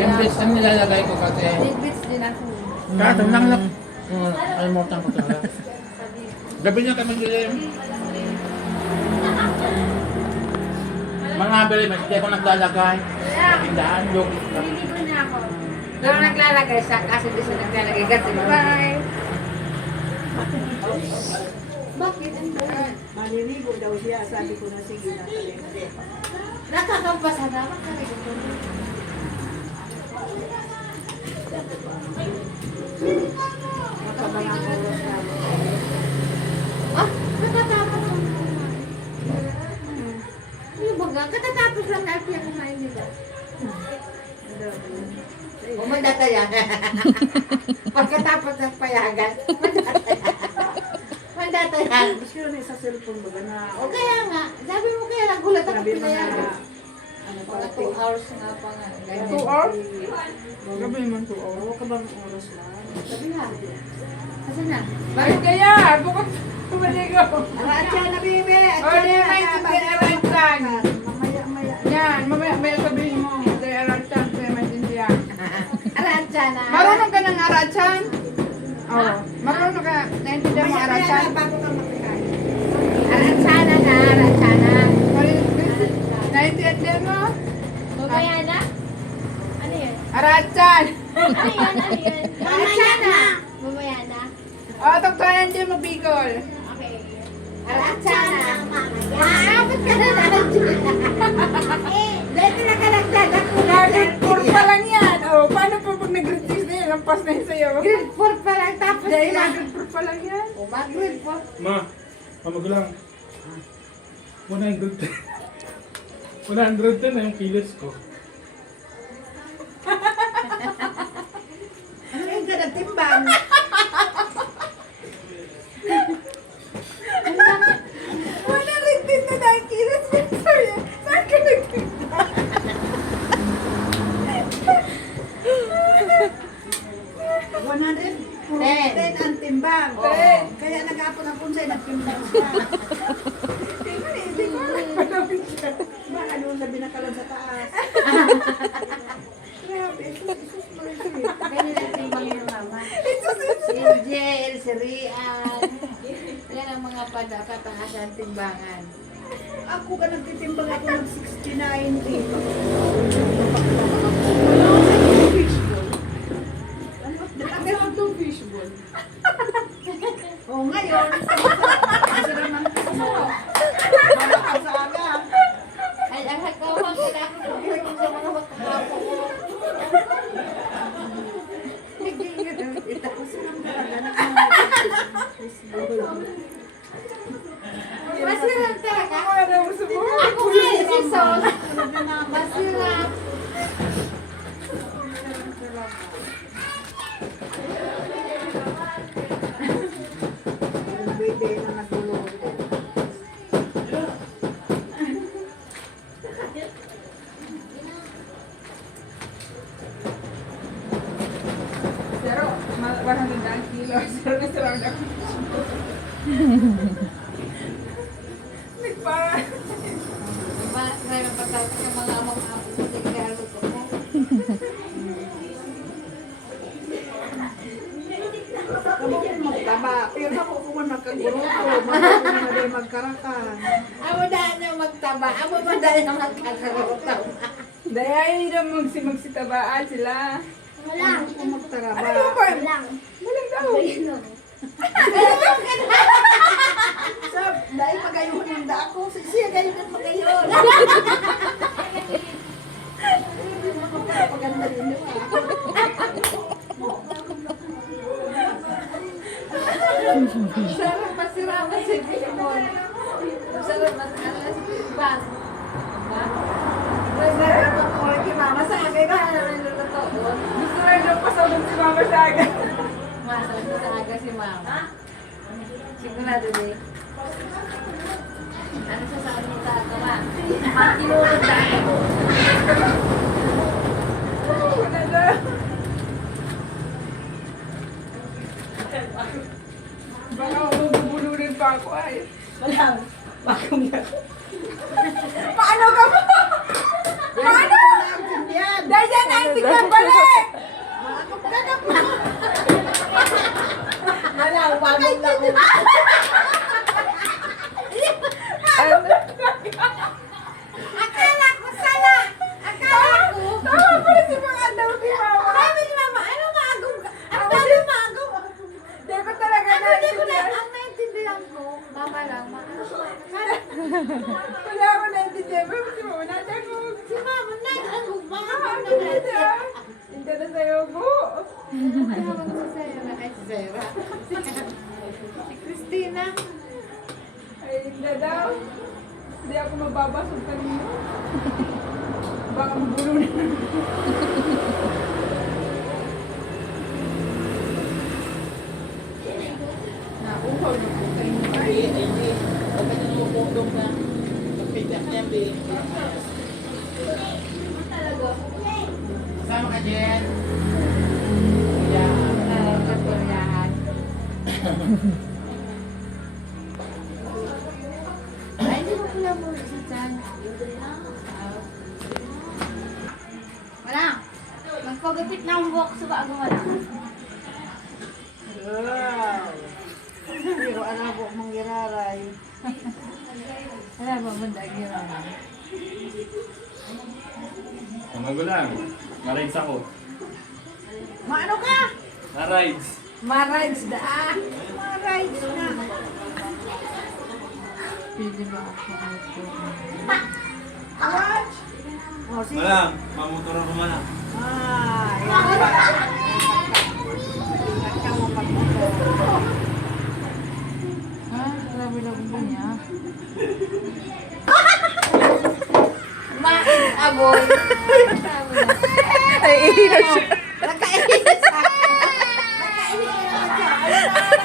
Yung bits ang nilalagay ko kasi. Bits din ako. Kaso nang alimutan ko talaga. Gabi niya kami dilim. Mga bili, mas hindi ako naglalagay. Tindahan, yung... Hindi ko na ako. Pero naglalagay siya kasi di siya naglalagay kasi bye. Bakit? Maliligo daw siya, sabi ko na sige na. Nakakampasa na. Makaligo. Makabangang oras na. Ah, katatapos lang. Yung baga, katatapos lang na siya kumain nila. O mandataya. Pagkatapos ng payagan, mandataya. Mandataya. Gusto yun sa cellphone ba na? O kaya nga, sabi mo kaya nagulat ako Sabi mo na, pinayagan. ano pa, Mga 2 hours nga pa nga. 2 hours? Gabi naman 2 hours. Oo ka bang oras lang? Sabi nga. Kasi na. Bakit kaya? Bukod tumaligo. Atya na, bebe! Oh, di may tinaranchan. Mamaya-maya. Yan, mamaya sabihin mo. Tinaranchan, kaya maintindihan. Aransya na. Marunong ka ng aranchan? Oo. Marunong ka. Naintindihan mo aranchan? Bago ka makikain. Aransya na. Aransya na. Naintindihan mo? Mamaya na? Ano yan? Aranchan! Ano yan? Ano yan? Aransya na. Mamaya na. O, tuktuan din mo, Bicol. Okay. Aransya na. Maabot ka na aransya na. Dito na ka nagdadako. Grade 4 pa lang yan. O, paano pa pag nag-grade 6 na yun? Lampas na yun sa'yo. Grade 4 pa lang tapos Dahil na. grade 4 pa lang yan. O, mag-grade 4. Ma, magulang. 110 na yung kilos ko. Ano yung ka nagtimbang? Wala rin din na nakikilas yan sa'yo. Saan ka nagtinda? 110 ang timbang. Ten. Kaya nag-apon ang punsay, nagtimbang siya. Hindi ko alam palawin siya. Baka doon sa binakalan sa taas. Grabe, isus mo rin siya. Ganyan ang timbang yung mama. Si Jel, si Rian. Yan ang mga pataasan timbangan. Ako ka nagtitimbang ako ng 69 kilo. Ano itong fishball? Oh, ngayon, masarap ng puso. Malakad sa aga. Ay, ang hagawang kailangan ko yung sa mga magkakapo ko. Masirap talaga. Ano mo sa buhay? Ako nga eh, si Sos. Masirap. Yung baby na nagulong. Pero, 100 kilos. Pero nasarap na ako. Nagpa... Mayroon pa tayo sa mga amang-apo ko. Nagkalo ko mo. Kamu magtaba. Pero ako kung nagkaguruto, magkakaroon na rin magkarakan. Amo dahil na magtaba. Amo ba dahil na magkakaroon? Daya yun ang magsitabaan sila. Walang. Ako kung magtaraba. Ano yung corn? Walang daw. So, dahil magayuhon yung da ako, siya gayon at magayon. Paganda rin yun. Sarap masirama si Bimon. Sarap masirama si Bimon. Masarap ang korki, mama. Sa agay ba? Ano ang luluto? Gusto na yung pasalong si Mama sa agad. Masarap na sa aga si mama. Sigurado din. Ano sa saan mo sa aga ma? Makinulog na ako. Wala na. Baka mabubulunin pa ako ay. Wala. Bakong yan. Paano ka ba? Paano? Yan. Dahil yan ay tingnan balik! Maakap ka na pa! Wala, wagod na ko. Akala ko sana! Akala ko! Tama pala si mga daw ni Mama. Sabi ni Mama, ano maagong ka? Ang dami maagong! Di ba talaga Ano di ko na, naintindihan? ang naintindihan ko, Mama lang, maagong. Wala ako naintindihan. Pero si Mama, nandiyan ko. Si Mama, nag-agong, maagong na Hindi natin. na. Hindi na sa'yo po. Tawag si Sarah. Ay, si Sarah. Si Christina. Ay, hindi daw. Hindi ako mababasog kanino. Baka magulo na. Nauhaw na po kayo. Ay, hindi. Huwag ka nang mupundong na. Pagpitak niya, be. Kasama ka, Jen. Yeah. Katuryahan. Ay, hindi mo pala mo sa tiyan. Wala. Magpagupit na ang buhok sa bago wala. Wow. Pero ano po mong giraray. Wala ba mandag yun? Ang magulang. Ma-rides ako. Maano ka? Ma-rides. Ma-rides na ah. Ma-rides na. Pwede ba ako ito? Watch. Oh, sige. Malang, mamotoran ko man. Ah, yan. Ingat mo pagmotor. Ha? Grabe lang ba niya? Main agoy. Sabi na. Ay, iiyak siya. Nakainis ako. Nakainis ako.